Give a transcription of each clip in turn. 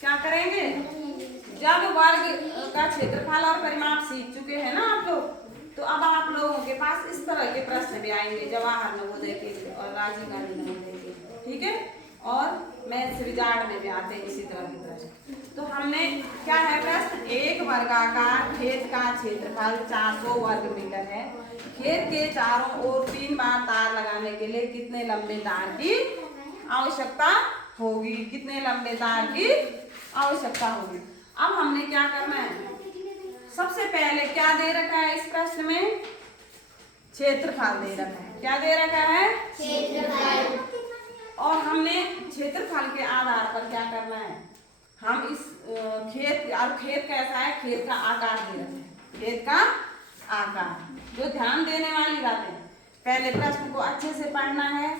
क्या करेंगे, जब वर्ग का क्षेत्रफल और परिमाप सीख चुके हैं ना आप लोग, तो अब आप लोगों के पास इस तरह के प्रश्न भी आएंगे जवाहर नवोदय के और राजीव गांधी नवोदय के, ठीक है, और मैथ्स विजार्ड में भी आते हैं इसी तरह के प्रश्न। तो हमने क्या है प्रश्न, एक वर्गाकार खेत का क्षेत्रफल 400 वर्ग मीटर है, खेत के चारों ओर 3 बार तार लगाने के लिए कितने लंबे तार की आवश्यकता होगी, कितने लंबे तार की आवश्यकता होगी। अब हमने क्या करना है, सबसे पहले क्या दे रखा है इस प्रश्न में, क्षेत्रफल दे रखा है, क्या दे रखा है, क्षेत्रफल, और हमने क्षेत्रफल के आधार पर क्या करना है, हम इस खेत, और खेत कैसा है, खेत का आकार दे रखा है, खेत का आकार, जो ध्यान देने वाली बातें, पहले प्रश्न को अच्छे से पढ़ना है,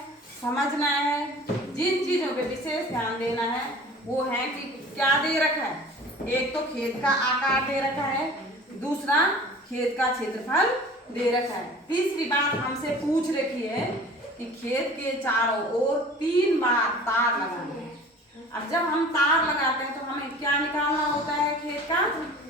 समझना है, जिन चीजों पे विशेष ध्यान देना है वो है कि क्या दे रखा है, एक तो खेत का आकार दे रखा है, दूसरा खेत का क्षेत्रफल दे रखा है, तीसरी बात हमसे पूछ रखी है कि खेत के चारों ओर 3 बार तार लगाना है। अब जब हम तार लगाते हैं तो हमें क्या निकालना होता है, खेत का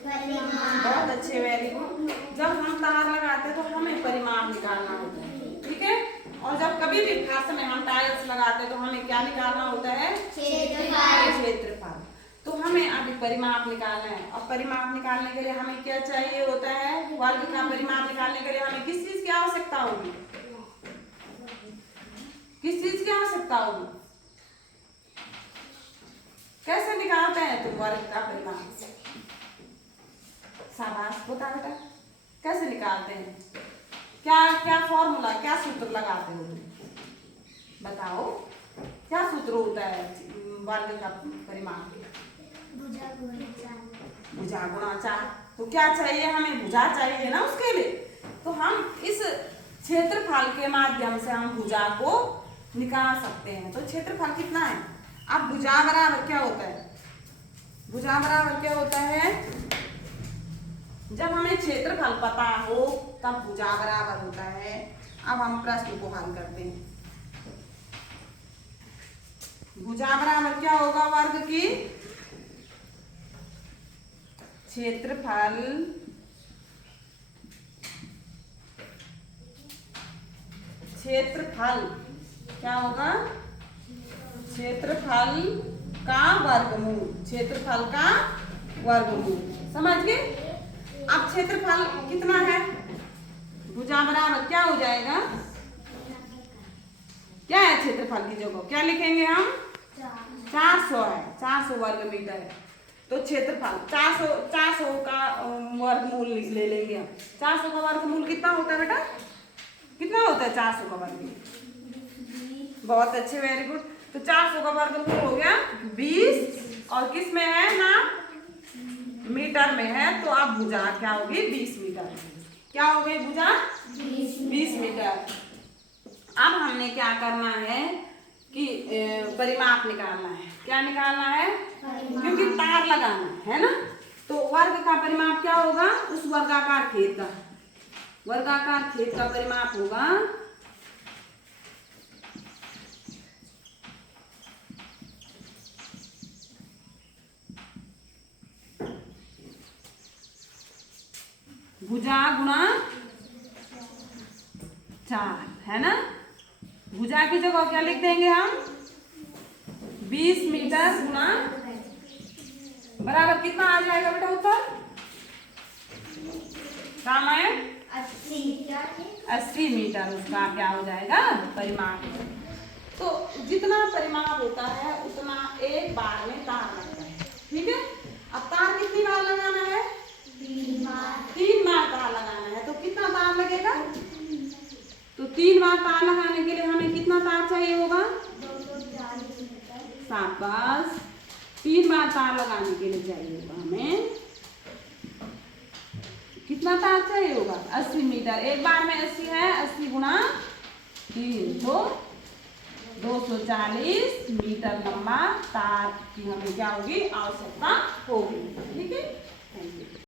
परिमाप, बहुत अच्छे, वेरी गुड, जब हम तार लगाते हैं तो हमें परिमाप निकालना होता है, ठीक है, और जब कभी भी फर्श में हम टाइल्स लगाते हैं तो हमें क्या निकालना होता है, क्षेत्रफल। तो हमें अभी परिमाप निकालना है, और परिमाप निकालने के लिए हमें क्या चाहिए होता है, वर्ग का परिमाप निकालने के लिए हमें किस चीज की आवश्यकता होगी, किस चीज की आवश्यकता होगी, कैसे निकालते हैं तुम वर्ग का परिमाप, शाबाश, बता बेटा कैसे निकालते हैं, क्या क्या फॉर्मूला, क्या सूत्र लगाते हो, बताओ क्या सूत्र होता है वर्ग का परिमाप, भुजा गुणा 4, तो क्या चाहिए हमें, भुजा चाहिए ना उसके लिए, तो हम इस क्षेत्रफल के माध्यम से हम भुजा को निकाल सकते हैं। तो क्षेत्रफल कितना है, अब भुजा बराबर क्या होता है, भुजा बराबर क्या होता है, जब हमें क्षेत्रफल पता हो तब भुजा बराबर होता है। अब हम प्रश्न को हल करते हैं, भुजा बराबर क्या होगा, वर्ग की क्षेत्रफल क्षेत्रफल क्या होगा, क्षेत्रफल का वर्गमूल, क्षेत्रफल का वर्गमूल, समझ गए। अब क्षेत्रफल कितना है, भुजा बराबर क्या हो जाएगा, क्या है क्षेत्रफल की जगह क्या लिखेंगे हम, 400 है, 400 वर्ग मीटर है, तो क्षेत्रफल 400 का वर्गमूल ले लेंगे हम, 400 का वर्गमूल कितना होता है बेटा, कितना होता है 400 का वर्गमूल, बहुत अच्छे, वेरी गुड, तो 400 का वर्गमूल हो गया 20, और किस में है ना, मीटर में है, तो अब भुजा क्या होगी, 20 मीटर, क्या हो गई भुजा 20 मीटर। अब हमने क्या करना है कि परिमाप निकालना है, क्या निकालना है, क्योंकि तार लगाना है ना, तो वर्ग का परिमाप क्या होगा, उस वर्गाकार खेत का, वर्गाकार खेत का परिमाप होगा भुजा गुणा 4, है ना, भुजा की जगह क्या लिख देंगे हम, 20 मीटर गुणा बराबर कितना आ जाएगा बेटा उत्तर, काम है 80 मीटर, उसका क्या हो जाएगा परिमाप। तो जितना परिमाप होता है उतना एक बार में तार लगता है, ठीक है। अब तार कितनी बार लगाना है, 3 बार तार लगाना है, तो कितना तार लगेगा, तो 3 बार तार लगाने के लिए हमें कितना तार चाहिए होगा, 7 3 बार तार लगाने के लिए चाहिए होगा हमें कितना तार चाहिए होगा, 80 मीटर, एक बार में 80 है, 80 गुणा 3 तो 240 मीटर लंबा तार की हमें क्या होगी, आवश्यकता होगी, ठीक है। Thank you.